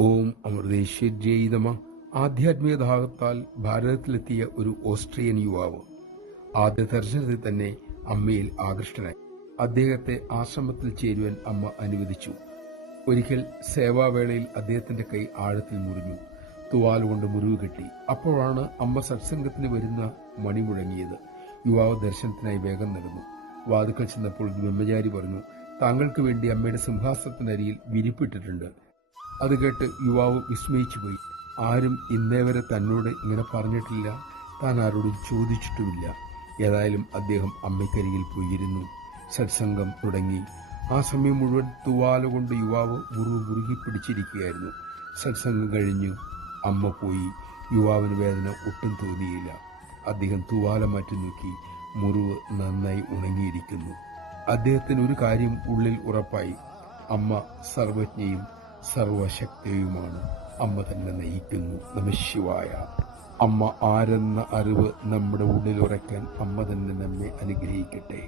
ഓം അമൃതേശ്വര്യേതമ. ആധ്യാത്മിക ദാഹത്താൽ ഭാരതത്തിലെത്തിയ ഒരു ഓസ്ട്രിയൻ യുവാവ് ആദ്യ ദർശനത്തിൽ തന്നെ അമ്മയിൽ ആകൃഷ്ടനായി. അദ്ദേഹത്തെ ആശ്രമത്തിൽ ചേരുവാൻ അമ്മ അനുവദിച്ചു. ഒരിക്കൽ സേവാവേളയിൽ അദ്ദേഹത്തിന്റെ കൈ ആഴത്തിൽ മുറിഞ്ഞു. തുവാലുകൊണ്ട് മുറിവ് കെട്ടി. അപ്പോഴാണ് അമ്മ സത്സംഗത്തിന് വരുന്ന മണി മുഴങ്ങിയത്. യുവാവ് ദർശനത്തിനായി വേഗം നടന്നു. വാതുക്കൽ ചെന്നപ്പോൾ ബ്രഹ്മചാരി പറഞ്ഞു, താങ്കൾക്ക് വേണ്ടി അമ്മയുടെ സിംഹാസനത്തിനരിയിൽ വിരിപ്പിട്ടിട്ടുണ്ട്. അത് കേട്ട് യുവാവ് വിസ്മയിച്ചുപോയി. ആരും ഇന്നേ വരെ തന്നോട് ഇങ്ങനെ പറഞ്ഞിട്ടില്ല, താൻ ആരോടും ചോദിച്ചിട്ടുമില്ല. ഏതായാലും അദ്ദേഹം അമ്മയ്ക്കരികിൽ പോയിരുന്നു. സത്സംഗം തുടങ്ങി. ആ സമയം മുഴുവൻ തുവാലുകൊണ്ട് യുവാവ് മുറുകി പിടിച്ചിരിക്കുകയായിരുന്നു. സത്സംഗം കഴിഞ്ഞു അമ്മ പോയി. യുവാവിന് വേദന ഒട്ടും തോന്നിയില്ല. അദ്ദേഹം തുവാല മാറ്റി നോക്കി. മുറിവ് നന്നായി ഉണങ്ങിയിരിക്കുന്നു. അദ്ദേഹത്തിന് ഒരു കാര്യം ഉള്ളിൽ ഉറപ്പായി, അമ്മ സർവജ്ഞയും സർവശക്തിയുമാണ്. അമ്മ തന്നെ നയിക്കുന്നു. നമഃശിവായ. അമ്മ ആരെന്ന അറിവ് നമ്മുടെ ഉള്ളിൽ ഉറയ്ക്കാൻ അമ്മ തന്നെ നമ്മെ അനുഗ്രഹിക്കട്ടെ.